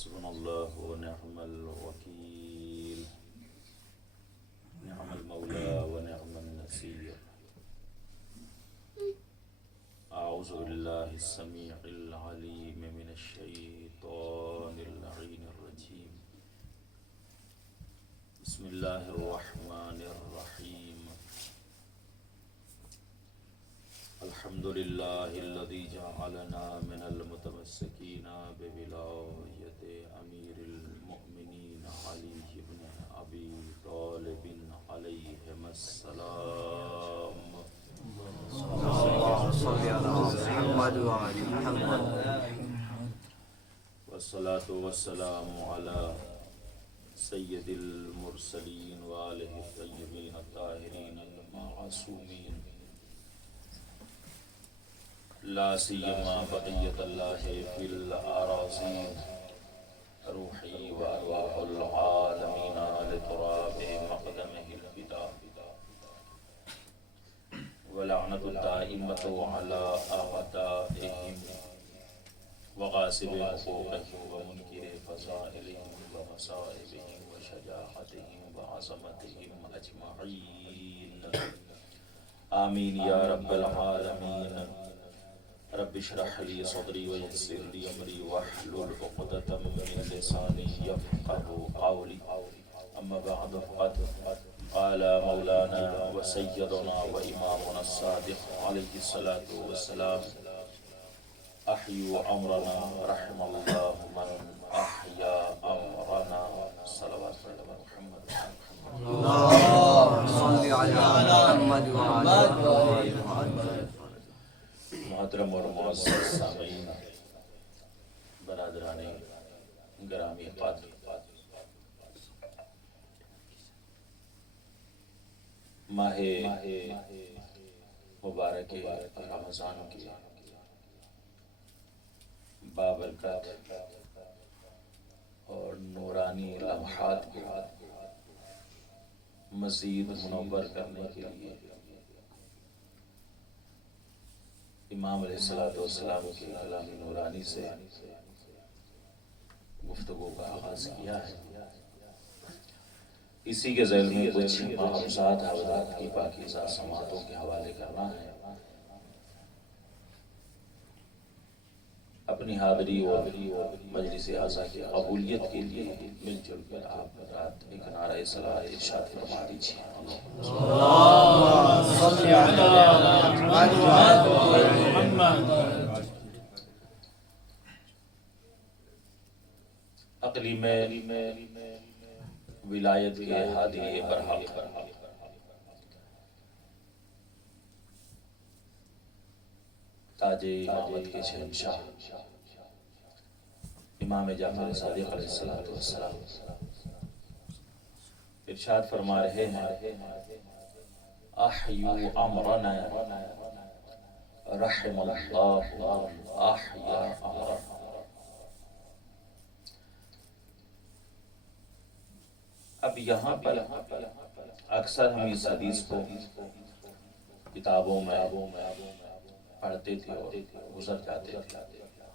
حسبنا اللہ ونعم الوکیل نعم المولا ونعم النصیر اعوذ باللہ السمیع العلیم من الشیطان اللعین الرجیم بسم اللہ الرحمن الرحیم الحمد للہ الذی جعلنا من المتمسکین بولایت امیر المؤمنین علی بن ابی طالب علیہم السلام والصلاة والسلام علی سید المرسلین وآلہ الطیبین الطاہرین المعصومین لا سیما بقیت اللہ فی الاراضین روحی و ارواح العالمین لتراب مقدمہ الفدا ولعنت الدائمۃ علی اعدائہم وغاصب حقوقہم ومنکر فضائلہم ومصائبہم وشجاعتہم وعظمتہم اجمعین آمین یا رب العالمین رب اشرح لي صدري ويسر لي امري واحلل عقدة من لساني يفقهوا قولي اما بعد فقد قال مولانا وسيدنا وامامنا الصادق عليه الصلاة والسلام احيوا امرنا رحم الله من احيا امرنا صلوات محمد اللهم صل على محمد وعلى محمد. محترم اور معزز سامعین، برادران گرامی قدر، ماہ مبارک رمضان کی بابرکت اور نورانی لمحات کو مزید منور کرنے کے لیے امام علیہ السلام کی کلام نورانی سے گفتگو کا آغاز کیا ہے. اسی کے ذیل میں کچھ معروضات حضرات کی پاکیزہ سماعتوں کے حوالے کرنا ہے. اپنی حاضری اور مجلس اعزا کی قبولیت کے لیے مل جل کر آپ حضرات ایک نعرہ صلاۃ ارشاد فرما دیجیے. اللہم صل علی محمد. اقلیم ولایت کے ہادی برحق تاج امامت کے شہنشاہ امام جعفر صادق علیہ السلام ارشاد فرما رہے ہیں احیو امرنا رحم اللہ احیا امرنا. اب یہاں پر اکثر ہم اس حدیث کو کتابوں میں پڑھتے تھے اور گزر جاتے تھے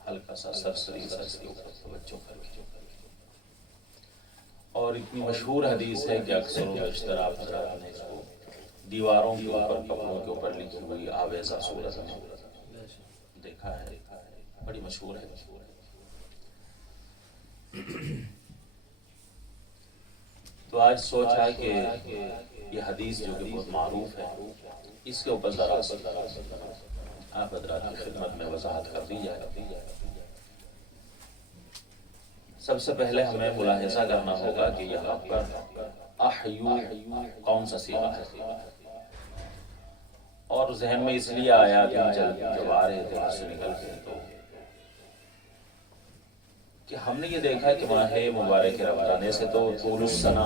ہلکا سا سرسری سا اس کے اوپر توجہ کر کے. اور اتنی مشہور حدیث ہے کہ اکثر و بیشتر آپ حضرات نے اس کو دیواروں کے اوپر کپڑوں کے اوپر لکھی ہوئی آویزہ صورت میں دیکھا ہے. بڑی مشہور ہے. تو آج سوچا کہ یہ حدیث جو کہ بہت معروف ہے اس کے اوپر ذرا آپ حضرات کی خدمت میں وضاحت کر دی جائے. سب سے پہلے ہمیں ملاحظہ کرنا ہوگا کہ یہاں پر احیو کون سا صیغہ ہے، اور ذہن میں اس لیے آیا کہ جب آ رہے تھے وہاں سے نکل کے تو کہ ہم نے یہ دیکھا کہ ماہ مبارک رمضان سے تو طول السنہ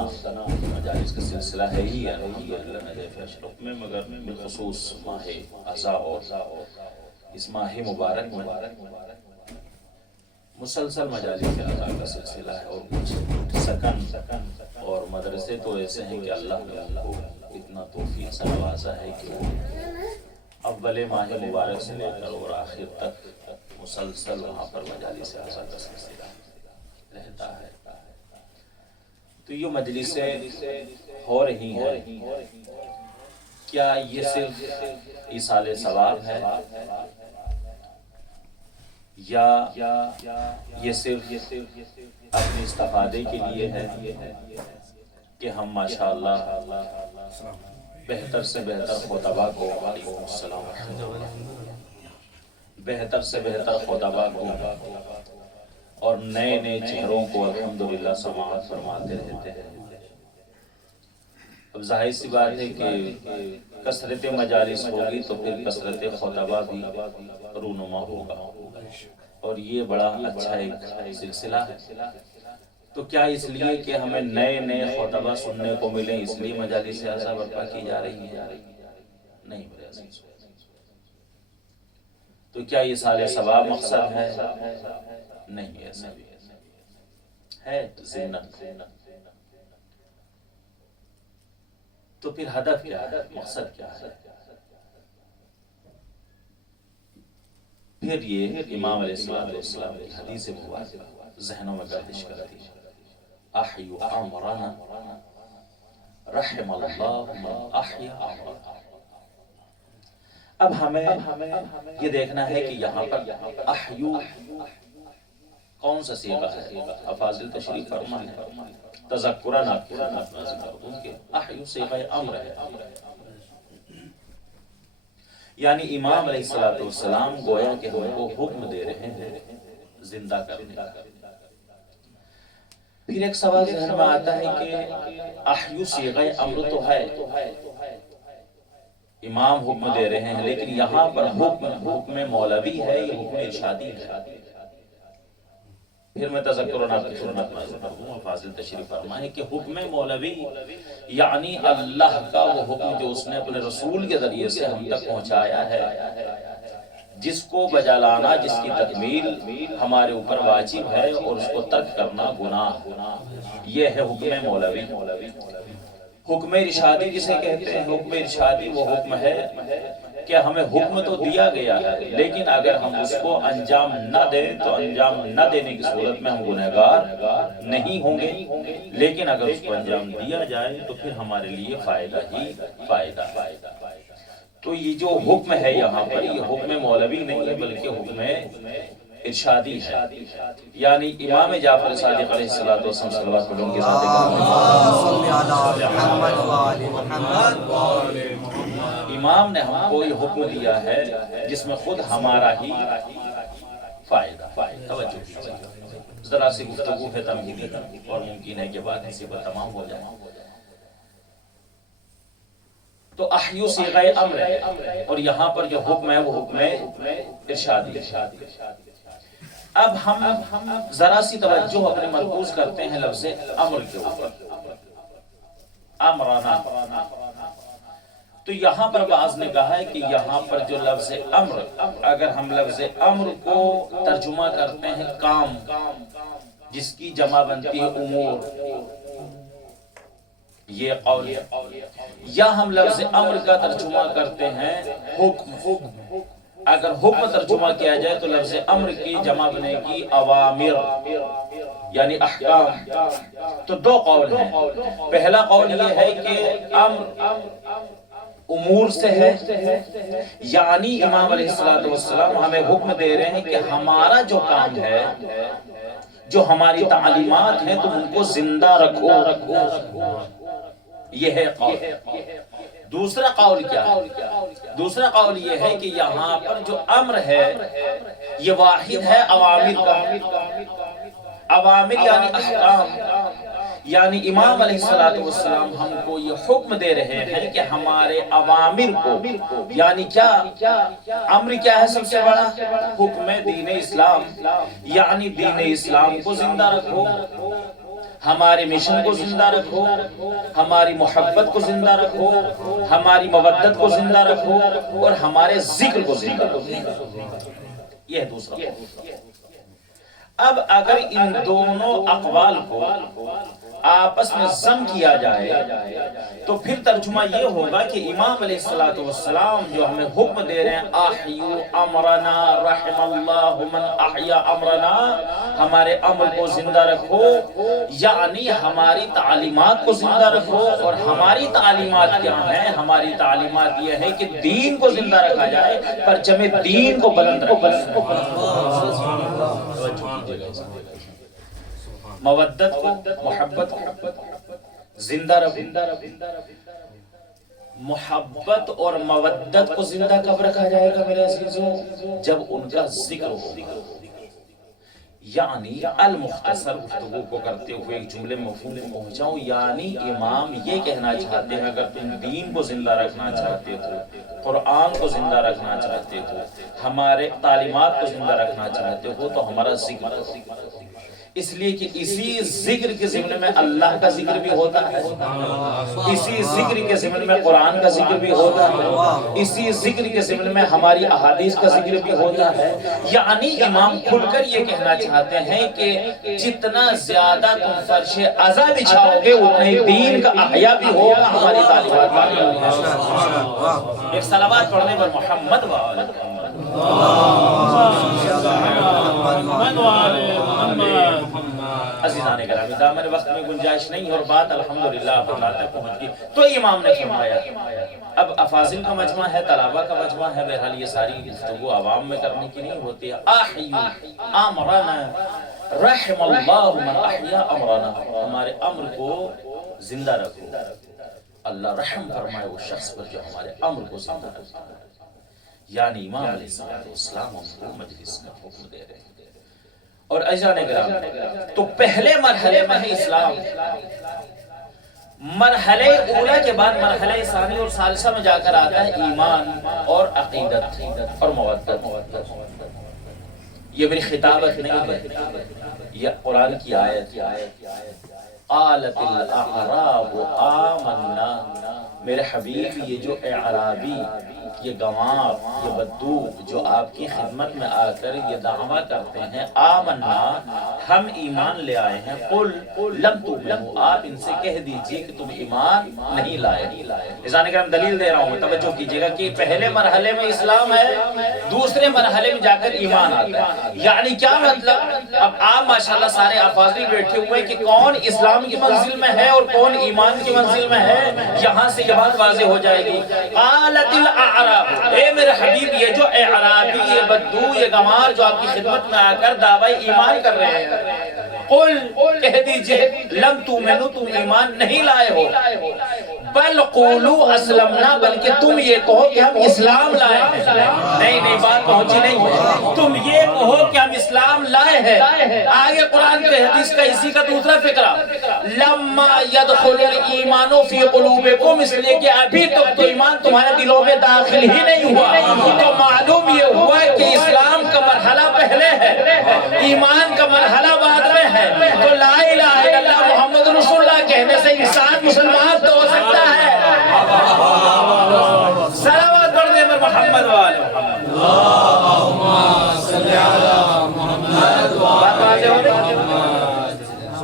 مجالس کا سلسلہ ہے ہی اشرف میں، مگر بالخصوص ماہ عزا اور اس ماہ مبارک میں مسلسل مجالس عزا کا سلسلہ ہے. اور کچھ سکن اور مدرسے تو ایسے ہیں کہ اللہ نے ان کو اتنا توفیق سے نوازا ہے کہ وہ اول ماہ مبارک سے لے کر اور آخر تک مسلسل وہاں پر مجالس عزا کا سلسلہ رہتا رہتا ہے۔ تو یہ مجلسیں ہو رہی ہیں، کیا یہ صرف ایصال ثواب ہے یا یہ صرف اپنے استفادے کے لیے ہے کہ ہم ماشاءاللہ بہتر سے بہتر خطبہ کو وعلیکم السلام ورحمۃ اللہ، بہتر سے بہتر خطبہ کو اور نئے نئے چہروں کو الحمدللہ سماعت فرماتے رہتے ہیں؟ اب ظاہر سی بات ہے کہ کثرت مجالس ہوگی تو پھر کثرت خطبہ بھی رونما ہوگا، اور یہ بڑا اچھا ایک سلسلہ ہے۔ تو کیا اس لیے کہ ہمیں نئے نئے خطبہ سننے کو ملیں اس لیے مجالس ایسا برپا کی جا رہی ہیں؟ نہیں میرے عزیز۔ تو کیا یہ سال ثواب مقصد ہے؟ نہیں، ایسا بھی ہے زینت۔ تو پھر ہدف کیا ہے، مقصد کیا ہے؟ پھر یہ امام علیہ السلام کی حدیث مبارکہ ذہنوں میں گردش کرتی ہے، احیو امرنا رحم اللہ من احیا امرنا۔ اب ہمیں یہ دیکھنا ہے کہ یہاں پر احیو کون سا صیغہ ہے؟ افاضل تشریف فرما ہے، تذکرن آپ کی خدمت میں ذکر دوں کہ احیو صیغہ امر ہے، یعنی امام علیہ السلام گویا کہ ہم کو حکم دے رہے ہیں زندہ کرنے کا۔ پھر ایک سوال ذہن میں آتا ہے کہ احیو صیغہ امر تو ہے، امام حکم دے رہے ہیں، لیکن یہاں پر حکم مولوی ہے یا حکم ارشادی ہے؟ پھر میں تذکرن آپ کی خدمت میں ذکر دوں، فاضل تشریف فرمائے کہ حکم مولوی یعنی اللہ کا وہ حکم جو اس نے اپنے رسول کے ذریعے سے ہم تک پہنچایا ہے، جس کو بجا لانا، جس کی تکمیل ہمارے اوپر واجب ہے اور اس کو ترک کرنا گناہ، یہ ہے حکم مولوی۔ حکم ارشادی جسے کہتے ہیں، حکم ارشادی وہ حکم ہے کہ ہمیں حکم تو دیا گیا ہے، لیکن اگر ہم اس کو انجام نہ دیں تو انجام نہ دینے کی صورت میں ہم گنہگار نہیں ہوں گے، لیکن اگر اس کو انجام دیا جائے تو پھر ہمارے لیے فائدہ ہی فائدہ۔ تو یہ جو حکم ہے یہاں پر، یہ حکم مولوی نہیں ہے بلکہ حکم ارشادی ہے، یعنی امام جعفر صادق علیہ السلام صلوات پڑھیں گے امام نے ہم کو یہ حکم دیا ہے جس میں خود ہمارا ہی فائدہ۔ توجہ کیجئے، ذرا سی گفتگو ہے تمہیدی اور ممکن ہے کہ بات اسی پر تمام ہو جائے۔ تو احیو صیغہ امر ہے، اور یہاں پر جو حکم ہے وہ حکم ارشادی ہے۔ اب ہم ذرا سی توجہ اپنے مرکوز کرتے ہیں لفظ امر کے اوپر، امرنا۔ تو یہاں پر بعض نے کہا ہے کہ یہاں پر جو لفظ امر، اگر ہم لفظ امر کو ترجمہ کرتے ہیں کام، جس کی جمع بنتی ہے امور، یہ قول، یا ہم لفظ امر کا ترجمہ کرتے ہیں حکم، اگر حکم ترجمہ کیا جائے تو لفظ امر کی جمع بنے گی اوامر یعنی احکام۔ تو دو قول ہیں، پہلا قول یہ ہے کہ امر امور سے ہے، یعنی امام علیہ السلام ہمیں حکم دے رہے ہیں کہ ہمارا جو کام ہے، جو ہماری تعلیمات ہیں تم ان کو زندہ رکھو، یہ ہے قول۔ دوسرا قول کیا ہے؟ دوسرا قول یہ ہے کہ یہاں پر جو امر ہے یہ واحد ہے عوامر کا، عوامر یعنی احکام، یعنی امام علیہ السلام ہم کو یہ حکم دے رہے ہیں کہ ہمارے عوامر کو، یعنی کیا امر کیا ہے؟ سب سے بڑا حکم دین اسلام، یعنی دین اسلام کو زندہ رکھو، ہمارے مشن کو زندہ رکھو، ہماری محبت کو زندہ رکھو، ہماری مودت کو زندہ رکھو، اور ہمارے ذکر کو زندہ رکھو۔ یہ ہے دوسرا۔ اب اگر ان دونوں اقوال کو آپس میں ضم کیا جائے تو پھر ترجمہ یہ ہوگا کہ امام علیہ السلام جو ہمیں حکم دے رہے ہیں احیو امرنا رحم اللہ من احیا امرنا، ہمارے امر کو زندہ رکھو، یعنی ہماری تعلیمات کو زندہ رکھو. اور ہماری تعلیمات کیا ہیں؟ ہماری تعلیمات یہ ہے کہ دین کو زندہ رکھا جائے، پرچم دین کو بلند رکھا جائے. مودت کو، محبت کو زندہ رکھو. محبت اور مودت کو زندہ کب رکھا جائے گا میرے عزیزوں؟ جب ان کا ذکر ہو. یعنی المختصر گفتگو کو کرتے ہوئے ایک جملے مفہوم میں پہنچاؤں، یعنی امام یہ کہنا چاہتے ہیں اگر تم دین کو زندہ رکھنا چاہتے ہو، قرآن کو زندہ رکھنا چاہتے ہو، ہمارے تعلیمات کو زندہ رکھنا چاہتے ہو تو ہمارا ذکر ہو. اس لیے کہ اسی ذکر کے ضمن میں اللہ کا ذکر بھی ہوتا ہے، اسی ذکر کے ضمن میں قرآن کا ذکر بھی ہوتا ہے، اسی ذکر کے ضمن میں ہماری احادیث کا ذکر بھی ہوتا ہے. یعنی امام کھل کر یہ کہنا چاہتے ہیں کہ جتنا زیادہ تم فرش عزا بچھاؤ گے اتنا ہی دین کا احیا بھی ہوگا، ہماری تعلیمات کا بھی ہوگا. ایک صلوات پڑھنے پر محمد عزیزان گرامی، دامن وقت میں گنجائش نہیں اور بات الحمدللہ اللہ تک پہنچ گئی. تو امام نے فرمایا اب افاضل کا مجمع ہے، طلبہ کا مجمع ہے، بہرحال یہ ساری گفتگو عوام میں کرنے کی نہیں ہوتی ہے. احیو امرنا رحم اللہ من احیا امرنا، ہمارے امر کو زندہ رکھو، اللہ رحم فرمائے اس شخص پر جو ہمارے امر کو زندہ رکھتا ہے. یعنی امام علیہ السلام ہم کو مجلس کا حکم دے رہے ہیں. اور عزیزان گرامی، تو پہلے مرحلے میں ہے اسلام، مرحلے اولا کے بعد مرحلے ثانی اور ثالثہ میں جا کر آتا ہے ایمان اور عقیدت اور مودت. یہ میری خطابت نہیں ہے، یہ قرآن کی آیت. قالت الاعراب آمنا، میرے حبیب یہ جو اعرابی، یہ گنوار، یہ بدو جو آپ کی خدمت میں آ کر یہ دعویٰ کرتے ہیں آمنا، ہم ایمان لے آئے ہیں، قل لم تؤمنوا، آپ ان سے کہہ دیجئے کہ تم ایمان نہیں لائے. لذلك ہم دلیل دے رہا ہوں، توجہ کیجئے گا کہ پہلے مرحلے میں اسلام ہے، دوسرے مرحلے میں جا کر ایمان آتا ہے. یعنی کیا مطلب؟ اب آپ ماشاءاللہ سارے افاضل بیٹھے ہوئے کہ کون اسلام کی منزل میں ہے اور کون ایمان کی منزل میں ہے، یہاں سے یہ بات واضح ہو جائے گی. قالت الاعراب، اے میرے حبیب یہ جو اعرابی، یہ بدو، یہ گنوار جو آپ کی خدمت میں آ کر دعوی ایمان کر رہے ہیں، قل کہہ دیجئے لم تؤمنوا، تم ایمان نہیں لائے ہو، بل قولوا اسلمنا، بلکہ تم یہ کہو کہ ہم اسلام لائے ہیں. نہیں بات پہنچی نہیں ہے، تم یہ کہو کہ ہم اسلام لائے ہیں. آگے قرآن کے حدیث کا اسی کا دوسرا فقرہ، لما يدخل الایمان فی قلوبکم، اس لیے کہ ابھی تک تو ایمان تمہارے دلوں میں داخل ہی نہیں ہوا. تو معلوم یہ ہوا کہ اسلام کا مرحلہ پہلے ہے، ایمان کا مرحلہ بعد میں ہے. تو لا الہ الا اللہ محمد رسول اللہ کہنے سے انسان مسلمان تو ہو سکتا ہے. صلوات پڑھنے پر محمد وآل محمد. اللہم صلی علی محمد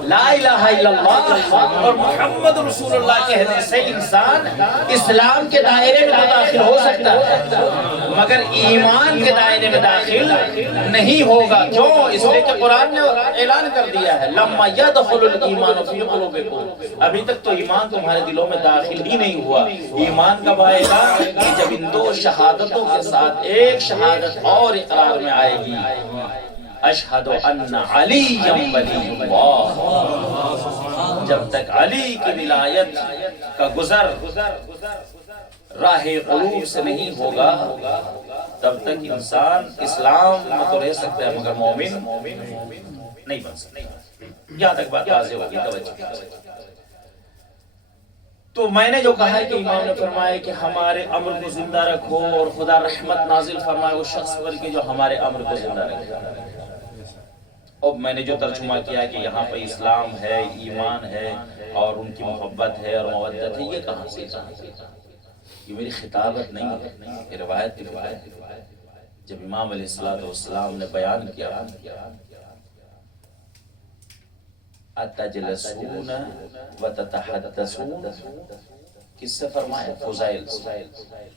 لا الہ الا اللہ اور محمد رسول اللہ کہنے سے انسان اسلام کے دائرے میں داخل ہو سکتا ہے مگر ایمان کے دائرے میں داخل نہیں ہوگا. کیوں؟ اس لیے کہ قرآن نے اعلان کر دیا ہے لما يدخل الایمان فی قلوبکم، ابھی تک تو ایمان تمہارے دلوں میں داخل ہی نہیں ہوا. ایمان کب آئے گا؟ کہ جب ان دو شہادتوں کے ساتھ ایک شہادت اور اقرار میں آئے گی، اشہد ان علی ولی اللہ. جب تک علی کی ولایت کا گزر راہ قلوب سے نہیں ہوگا تب تک انسان اسلام میں تو رہ سکتا ہے مگر مومن نہیں بن سکتا. یہاں تک بات واضح ہوگی، توجہ. تو میں نے جو کہا ہے کہ امام نے فرمایا کہ ہمارے امر کو زندہ رکھو اور خدا رحمت نازل فرمائے اس شخص پر کہ جو ہمارے امر کو زندہ رکھے. اب میں نے جو ترجمہ کیا کہ یہاں پہ اسلام ہے، ایمان ہے اور ان کی محبت ہے اور مودت ہے، یہ کہاں سے؟ یہ میری خطابت نہیں ہے، یہ روایت کی روایت. جب امام علیہ السلام نے بیان کیا اتجلسون وتتحدثون، کس سے فرمایا؟ فضائل سے.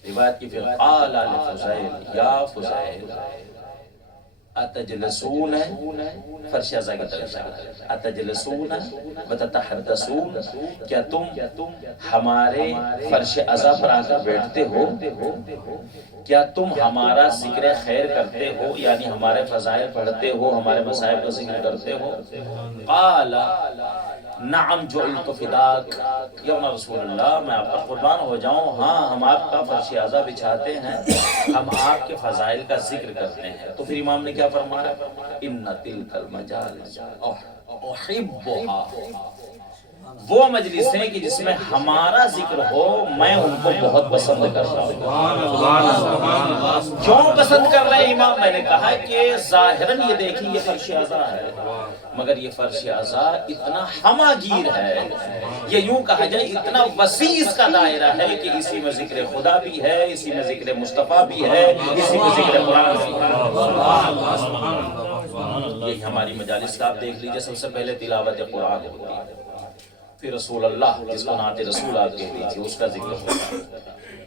روایت کی پھر قال لفضائل یا فضائل اتجلسون، فرش ازا کی طرف سے اتجلسون وتتحدثون، کیا تم ہمارے فرش ازا پر آ کر بیٹھتے ہو؟ کیا تم ہمارا ذکر خیر کرتے ہو، یعنی ہمارے فضائل پڑھتے ہو، ہمارے مصائب کا ذکر کرتے ہو؟ قال نعم جعلت فداک، یا رسول اللہ میں آپ کا قربان ہو جاؤں، ہاں ہم آپ کا فرش ازا بچھاتے ہیں، ہم آپ کے فضائل کا ذکر کرتے ہیں. تو پھر امام نے کیا فرمایا؟ ان تلک المجالس احبها، وہ مجلسیں کہ جس میں ہمارا ذکر ہو میں ان کو بہت پسند کرتا ہوں. کیوں پسند کر رہے ہیں امام؟ میں نے کہا کہ ظاہراً یہ دیکھیں یہ فرش ازا ہے، مگر یہ فرش ازا اتنا ہماگیر ہے، یہ یوں کہا جائے اتنا وسیع اس کا دائرہ ہے کہ اسی میں ذکر خدا بھی ہے، اسی میں ذکر مصطفیٰ بھی ہے، اسی میں ذکر قرآن بھی ہے. یہی ہماری مجالس کا آپ دیکھ لیجئے، سب سے پہلے تلاوت قرآن ہوتی ہے، پھر رسول اللہ جس کو نعت رسول آپ کہہ دیجئے اس کا ذکر ہوتا ہے،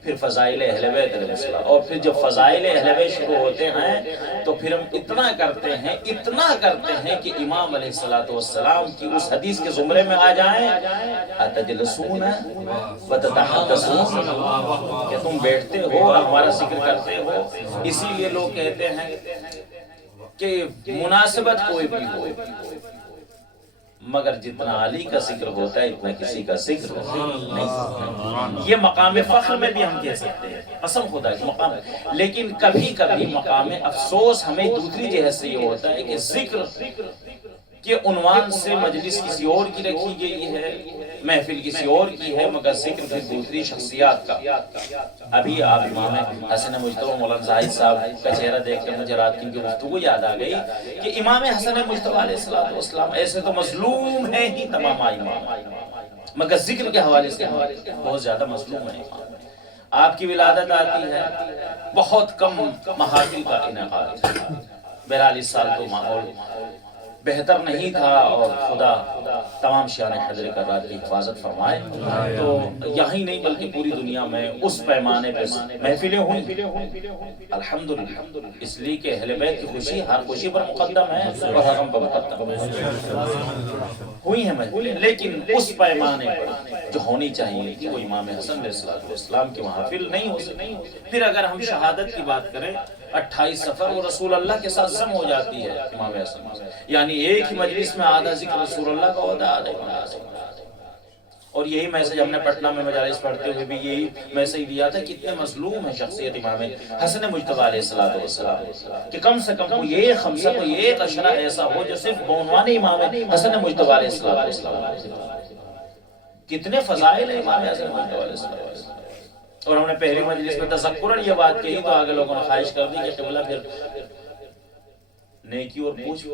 پھر فضائل اہل بیت علیہ السلام، اور پھر جب فضائل اہل بیت شروع ہوتے ہیں تو پھر ہم اتنا کرتے ہیں کہ امام علیہ السلام کی اس حدیث کے زمرے میں آ جائیں اتجلسون وتتحدثون، کہ تم بیٹھتے ہو اور ہمارا ذکر کرتے ہو. اسی لیے لوگ کہتے ہیں کہ مناسبت کوئی بھی ہو مگر جتنا علی کا ذکر ہوتا ہے اتنا کسی کا ذکر نہیں. یہ مقام فخر میں بھی ہم کہہ سکتے ہیں، قسم خدا کی مقام، لیکن کبھی کبھی مقام افسوس ہمیں دوسری جہت سے یہ ہوتا ہے کہ ذکر کے عنوان سے مجلس کسی اور کی رکھی گئی ہے، محفل کسی اور کی ہے، مگر ذکر پھر دوسری شخصیات کا. ابھی آپ امام حسن مجتبی مولانا زاہد صاحب کا چہرہ دیکھ کر مجھے رات کی ان کی گفتگو یاد آ گئی کہ امام حسن مجتبی علیہ السلام ایسے تو مظلوم ہیں ہی تمام امام، مگر ذکر کے حوالے سے بہت زیادہ مظلوم ہیں. آپ کی ولادت آتی ہے، بہت کم محافل کا انعقاد، بہرحال اس سال تو ماحول بہتر نہیں تھا اور خدا تمام شان حضر کرات کی حفاظت فرمائے. تو یہی نہیں بلکہ پوری دنیا میں اس پیمانے پہ محفلیں ہوئی الحمدللہ، اس لیے کہ اہل بیت کی خوشی ہر خوشی پر مقدم ہے اور ہر غم پر مقدم ہوئی ہیں محفلیں، لیکن اس پیمانے پر جو ہونی چاہیے کہ وہ امام حسن علیہ السلام کی محافل نہیں ہو سکتی. پھر اگر ہم شہادت کی بات کریں 28 سفر وہ رسول اللہ کے ساتھ ضم ہو جاتی ہے امام حسن، یعنی ایک ہی مجلس میں آدھا ذکر رسول اللہ کا ہوتا ہے، آدھا امام حسن. اور یہی میسج ہم نے پٹنہ میں مجالس پڑھتے ہوئے بھی یہی میسج دیا تھا کہ اتنے مظلوم ہے شخصیت امام حسن مجتبی علیہ السلام کہ کم سے کم کوئی ایک خمسہ کوئی ایک عشرہ ایسا ہو جو صرف بعنوان امام حسن مجتبی علیہ السلام. کتنے فضائل ہیں امام حسن مجتبی علیہ السلام. اور ہم نے پہلی مجلس میں تذکرن یہ بات کہی تو آگے لوگوں نے خواہش کر دی کہ قبلہ پھر نیکی اور پوچھ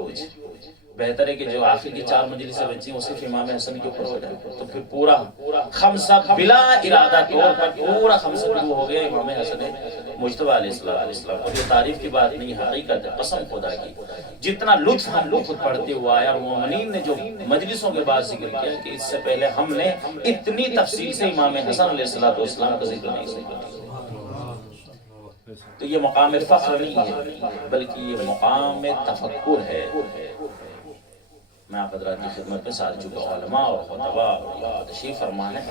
بہتر ہے کہ جو آخر کی 4 مجلسیں بچی ہیں صرف امام حسن کے اوپر ہو جائے، تو پھر پورا خمسہ بلا ارادہ طور پر پورا خمسہ شروع ہو گیا امام حسن مجتبی علیہ السلام. اور یہ تعریف کی بات نہیں، حقیقت ہے، قسم خدا کی. جتنا لطف ہم لوگ خود پڑھتے ہوا ہے اور مومنین نے جو مجلسوں کے بعد ذکر کیا کہ اس سے پہلے ہم نے اتنی تفصیل سے امام حسن علیہ السلام کا ذکر نہیں سنا. تو یہ مقام فخر نہیں ہے بلکہ یہ مقام تفکر ہے. میں آپ حضرات کی خدمت میں ساتھ چکا علماء اور خطباء تشریف فرما ہے،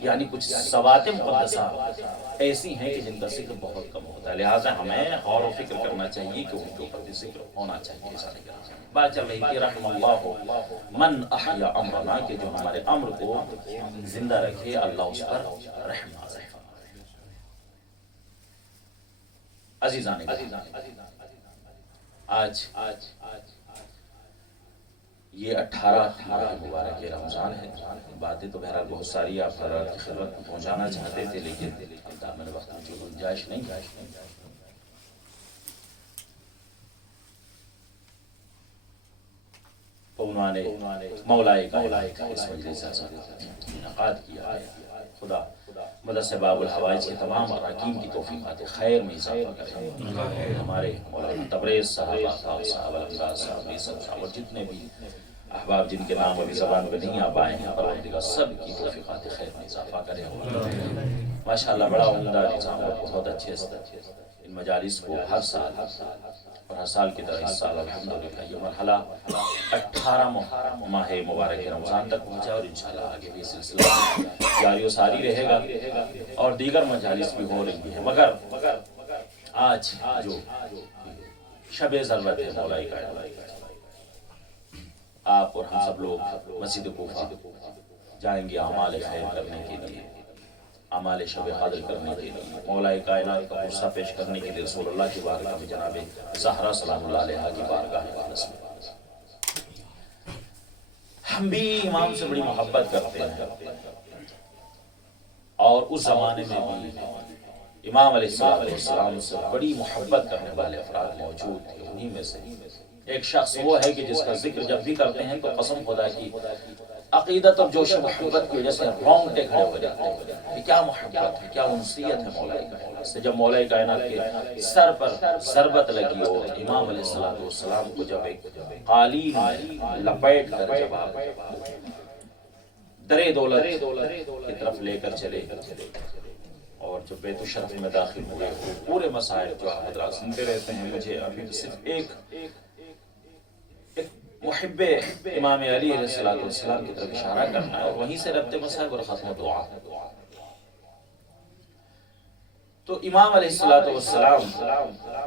یعنی کچھ ذوات مقدسہ ایسی ہیں کہ جن کا ذکر بہت کم ہوتا ہے، لہٰذا ہمیں غور و فکر کرنا چاہیے کہ ان کے اوپر بھی ذکر ہونا چاہیے. بات چل رہی تھی رحم اللہ من احیا امرنا، کہ جو ہمارے امر کو زندہ رکھے اللہ اس پر رحم نازل فرمائے. عزیزان آج یہ 18 مبارک رمضان ہے. باتیں تو بہرحال بہت ساری آپ حضرات کی خدمت میں پہنچانا چاہتے تھے لیکن میں وقت کی گنجائش نہیں. عنوان مولائے کا اس مجلس سے انعقاد کیا ہے. خدا مدرسہ باب الحوائج کے تمام اراکین کی توفیقات خیر میں اضافہ کرے. ہمارے مولانا تبریز صاحب، آفاق صاحب، الفاظ صاحب، اور جتنے بھی احباب جن کے نام ابھی زبان پہ نہیں آ پائے ہیں، پروردگار سب کی توفیقات خیر میں اضافہ کرے۔ ماشاءاللہ بڑا عمدہ نظام اور بہت اچھے سے ان مجالس کو ہر سال اور ہر سال کی طرح اس سال الحمدللہ یہ مرحلہ 18 ماہ مبارک رمضان تک پہنچا، اور انشاءاللہ آگے بھی سلسلہ جاری و ساری رہے گا اور دیگر مجالس بھی ہو رہی ہیں۔ مگر آج جو شب ضرورت ہے مولا کائنات، آپ اور ہم سب لوگ مسجد کوفہ جائیں گے اعمال خیر کرنے کے لیے، اعمال شب قدر کرنے کے لیے، مولا کائنات کا غصہ پیش کرنے کے لیے، رسول اللہ کی بارگاہ میں، جناب زہرا سلام اللہ علیہا کی بارگاہ اقدس میں۔ ہم بھی امام سے بڑی محبت کرتے ہیں، اور اس زمانے میں بھی امام علیہ السلام سے بڑی محبت کرنے والے افراد موجود تھے۔ انہی میں سے ایک شخص وہ ہے کہ جس کا ذکر جب بھی کرتے ہیں تو قسم خدا کی عقیدت اور جوش محبت کی وجہ سے رونگٹے کھڑے ہو جاتے ہیں کہ کیا محبت ہے، کیا انسیت ہے مولا کائنات سے۔ جب مولا کائنات کے سر پر ضربت لگی اور امام علیہ السلام کو جب ایک قالین لپیٹ کر جب آپ درے دولت کی طرف لے کر چلے، اور جب بیت الشرف میں داخل ہوئے، پورے مسائل جو آپ حضرات سنتے رہتے ہیں، مجھے ابھی صرف ایک محب امام علی علیہ السلام کی طرف اشارہ کرنا ہے، اور وہیں سے ربط مصائب اور ختم دعا۔ تو امام علیہ السلام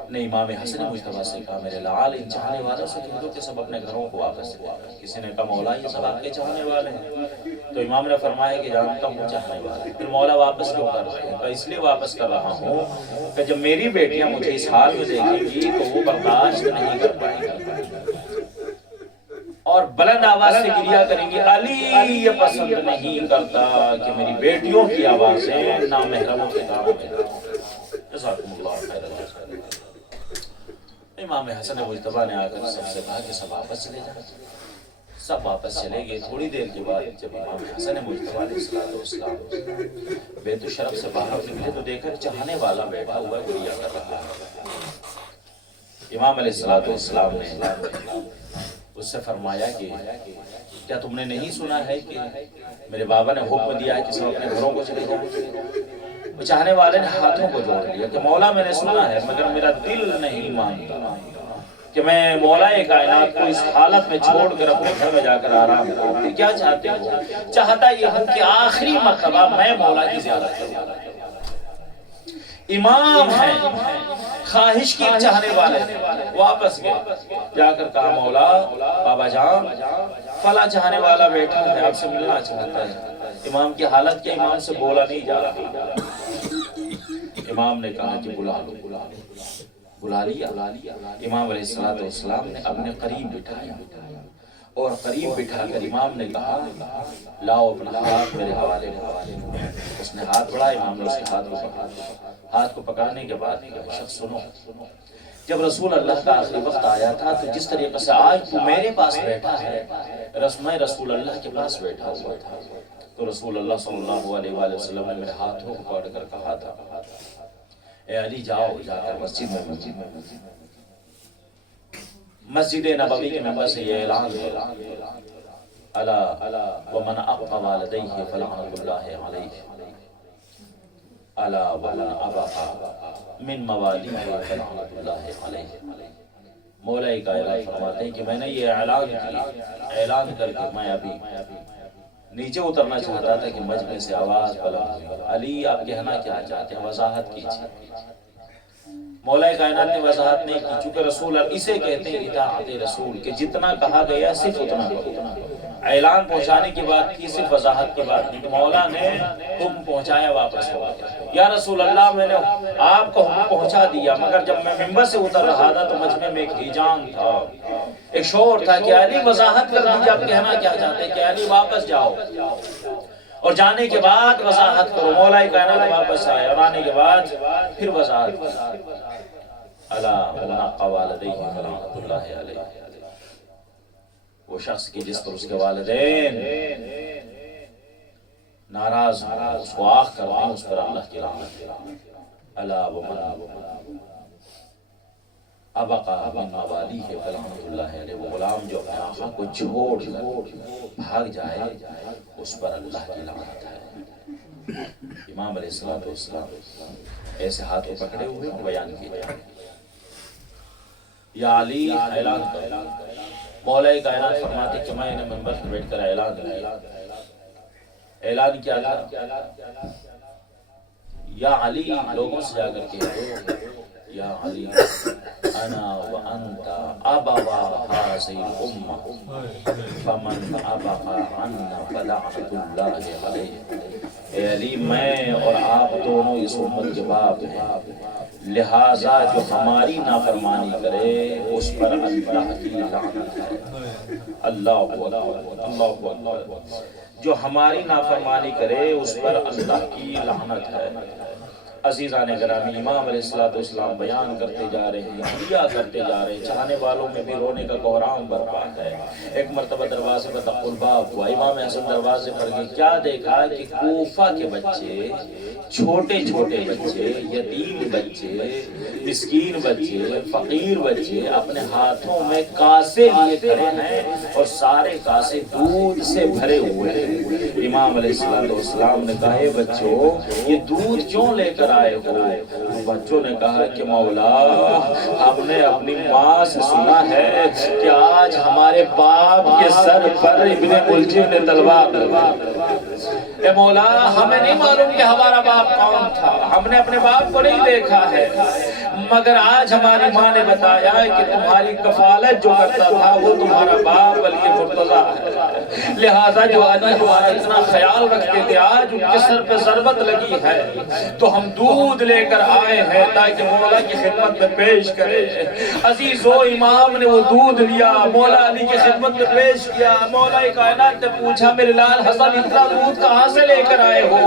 نے امام حسن مجتبیٰ سے کہا، میرے لعال ان چاہنے والوں سے کہہ دو کہ سب اپنے گھروں کو واپس لے جائیں۔ کسی نے کہا مولا یہ سب آپ کے چاہنے والے ہیں، تو امام نے فرمایا کہ جانتا ہوں چاہنے والے، پھر مولا واپس کیوں کر رہے ہیں؟ تو اس لیے واپس کر رہا ہوں کہ جب میری بیٹیاں مجھے اس حال میں دیکھیں گی تو وہ برداشت نہیں کر پائیں گی، اور بلند آواز سے گریہ کریں گے، علی یہ پسند نہیں کرتا کہ میری بیٹیوں کی آوازیں نامحرموں کے کاموں میں۔ جزاکم اللہ خیر۔ امام حسن مجتبیٰ نے آ کر سب سے کہا کہ سب واپس چلے جائیں۔ سب واپس چلے گئے۔ تھوڑی دیر کے بعد جب امام حسن مجتبیٰ علیہ السلام بیت الشرف سے باہر نکلے تو دیکھا چاہنے والا بیٹھا ہوا گریہ کر رہا ہے۔ امام علیہ السلام نے اس سے فرمایا کہ کیا تم نے نہیں سنا ہے کہ میرے بابا نے حکم دیا ہے کہ سب اپنے گھروں کو چلے جائیں؟ وہ چاہنے والے نے ہاتھوں کو جوڑ لیا کہ مولا میں نے سنا ہے مگر میرا دل نہیں مانتا کہ میں مولا کائنات کو اس حالت میں چھوڑ کر اپنے گھر میں جا کر آرام کروں۔ پھر کیا چاہتے ہو؟ چاہتا یہ ہوں کہ آخری مرتبہ میں مولا کی زیارت کروں۔ امام ہیں، خواہش کی چاہنے والے، واپس گئے، جا کر کہا مولا بابا جان فلاں چاہنے والا بیٹھا ہے، آپ سے ملنا چاہتا ہے۔ امام کی حالت کے امام سے بولا نہیں جا رہا۔ امام نے کہا کہ بلا لو، بلا لیا۔ امام علیہ السلام نے اپنے قریب بٹھایا، اور قریب بٹھا کر امام نے کہا لاؤ اپنا ہاتھ میرے حوالے کرو۔ اس نے ہاتھ بڑھا، امام نے اس کے ہاتھ کو پکڑا۔ ہاتھ کو پکڑنے کے بعد کہا شخص سنو، جب رسول اللہ کا آخری وقت آیا تھا تو جس طریقے سے آج تو میرے پاس بیٹھا ہے، میں رسول اللہ کے پاس بیٹھا ہوا تھا، تو رسول اللہ صلی اللہ علیہ وآلہ وسلم نے میرے ہاتھوں کو پکڑ کر کہا تھا اے علی جاؤ، جا کر مسجد نبوی کے ممبر سے یہ اعلان ہے الا ومن اقطع والدیہ فلعنۃ اللہ علیہ، الا ومن ابى من موالیہ فلعنۃ اللہ علیہ۔ مولا کائنات فرماتے ہیں کہ میں نے یہ اعلان کر کے میں ابھی نیچے اترنا چاہتا تھا کہ مجمع سے آواز بلند ہوئی، علی آپ کہنا کیا چاہتے ہیں، وضاحت کیجیے۔ مولا کائنات نے وضاحت نہیں کی، چونکہ رسول اسے کہتے ہیں اطاعت رسول، کہ جتنا کہا گیا صرف اتنا کرو۔ اعلان پہنچانے کی بات کی، صرف وضاحت کی بات نہیں، کہ مولا نے حکم پہنچایا واپس ہو گیا۔ یا رسول اللہ میں نے آپ کو حکم پہنچا دیا، مگر جب میں ممبر سے اتر رہا تھا تو مجمع میں ایک ہیجان تھا، ایک شور تھا کہ علی وضاحت کر دیجیے، آپ کہنا کیا چاہتے ہیں، کہ علی واپس جاؤ اور جانے کے بعد وضاحت کرو۔ مولا کائنات واپس آئے اور آنے کے بعد پھر وضاحت الا ومن اقطع والدیہ فلعنۃ اللہ علیہ۔ وہ شخص کی جس پر اس کے والدین ناراض ہوں، اس کو آخ کروائیں، اس پر اللہ کی لعنت ہے۔ الا ومن ابقا من موالیہ فلعنۃ اللہ علیہ، وہ غلام جو اپنے آقا کو چھوڑ کر بھاگ جائے اس پر اللہ کی لعنت ہے۔ امام علیہ السلام ایسے ہاتھوں پکڑے ہوئے اور بیان کیے، یا علی اعلان کرو۔ مولا کائنات فرماتے کہ میں نے منبر پر بیٹھ کر اعلان کیا تھا، یا علی لوگوں سے جا کر کہہ دو، یا علی انا وانت ابوا هذه الامه فمن ابقى عنا فلعنۃ اللہ علیہ۔ اے علی میں اور آپ دونوں اس امت کے باپ ہیں، لہذا جو ہماری نافرمانی کرے اس پر اللہ کی لعنت ہے۔ اللہ اکبر، اللہ اکبر، جو ہماری نافرمانی کرے اس پر اللہ کی لعنت ہے۔ عزیزان گرامی، امام علیہ السلام بیان کرتے جا رہے ہیں، دیا کرتے جا رہے ہیں، چاہنے والوں میں بھی رونے کا کوہرام برپا ہے۔ ایک مرتبہ دروازے پر دق الباب ہوا، امام حسن دروازے پر گئے، کیا دیکھا کہ کوفہ کے بچے، چھوٹے چھوٹے بچے، یتیم بچے، مسکین بچے، فقیر بچے اپنے ہاتھوں میں کاسے لیے کھڑے ہیں اور سارے کاسے دودھ سے بھرے ہوئے ہیں۔ امام علیہ السلام نے کہا، اے بچوں یہ دودھ کیوں لے کر آئے ہو؟ بچوں نے کہا کہ مولا ہم نے اپنی ماں سے سنا ہے کہ آج ہمارے باپ کے سر پر ابن ملجم نے تلوار اے مولا ہمیں نہیں معلوم کہ ہمارا باپ کون تھا، ہم نے اپنے باپ کو نہیں دیکھا ہے، مگر آج ہماری ماں نے بتایا کہ تمہاری کفالت جو کرتا تھا وہ تمہارا باپ علی مرتضیٰ ہے، لہذا جو علی ہمارا اتنا خیال رکھتے تھے آج ان کے سر پہ ضربت لگی ہے تو ہم دودھ لے کر آئے ہیں تاکہ مولا کی خدمت میں پیش کرے۔ عزیزو امام نے وہ دودھ لیا، مولا علی کی خدمت میں پیش کیا۔ مولا کائنات نے پوچھا میرے لال حسن اتنا دودھ کہاں سے لے کر آئے ہو؟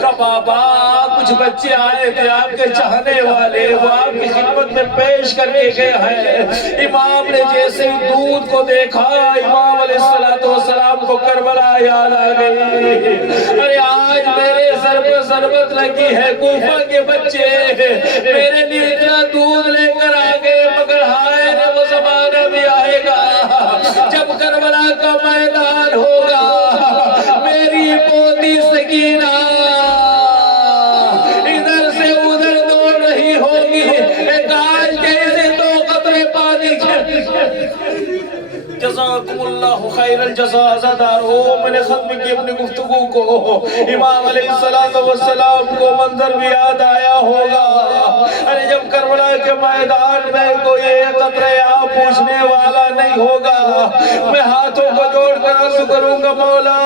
کہا بابا کچھ بچے آئے تھے آپ کے چاہنے والے، وہ آپ کی خدمت میں پیش کر کے گئے ہیں۔ امام نے جیسے ہی دودھ کو دیکھا امام علیہ السلام کو کربلا یاد آ گئی، ارے آج میرے سر پہ ضربت لگی ہے، کوفہ کے بچے میرے لیے اتنا دودھ لے کر آگے، مگر ہائے وہ زمانہ بھی آئے گا جب کربلا کا میدان ہوگا، میری پوتی سکینہ ادھر سے ادھر دوڑ رہی ہوگی، ایک آج کیسے تو قطرے پانی جزاکم اللہ خیر الجزا عزادار ہو۔ میں نے ختم کی اپنی گفتگو کو، امام علیہ السلام کو منظر بھی یاد آیا ہوگا، ارے جب کربلا کے میدان میں کوئی قطرے آپ پوچھنے والا نہیں ہوگا، میں ہاتھوں کو جوڑ کر عرض کروں گا مولا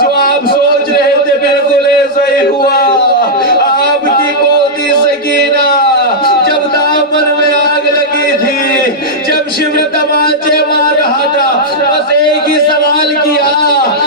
جو آپ سوچ رہے تھے بالکل ایسا ہی ہوا۔ آپ کی پوتی سکینہ جب دامن میں آگ لگی تھی، جب شبر تماچے مار رہا تھا، بس ایک ہی سوال کیا،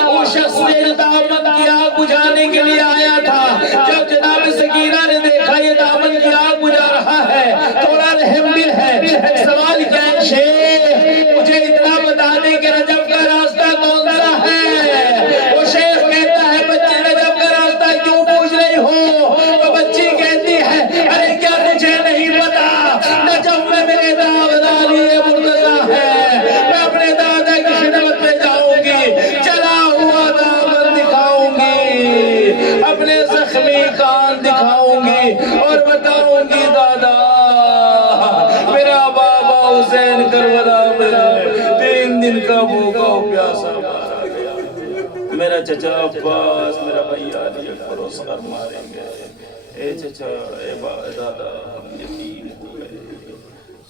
اس شخص نے دامن کی آگ بجھانے کے لیے آیا تھا، جب جناب سکینہ نے دیکھا یہ دامن کی آگ بجھا رہا ہے، تھوڑا رحم دل ہے، ایک سوال کیا ہے شیخ مجھے اتنا بتا دیں کہ رجب کا راستہ کون سا ہے؟ وہ شیخ کہتا ہے بچے رجب کا راستہ کیوں پوچھ رہی ہو؟ تو بچی کہتی ہے ارے کیا تجھے نہیں پتا نجف میں میرے دادا علی مرتضیٰ ہے، میں اپنے دادا کی خدمت میں جاؤں گی، چلا ہوا دامن دکھاؤں گی، اپنے زخمی کان دکھاؤں گی اور بتاؤں گی دادا میرا بابا حسین کربلا میں 3 دن کا بھوکا پیاسا مارا گیا، میرا چچا عباس میرا بھیا علی اکبر اصغر مارے گئے، اے چچا اے دادا ہم یتیم ہوئے،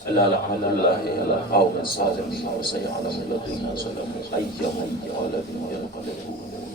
اللہ الحمد اللہ اللہ قوم الظالمین وسيعلم الذين ظلموا أي منقلب ينقلبون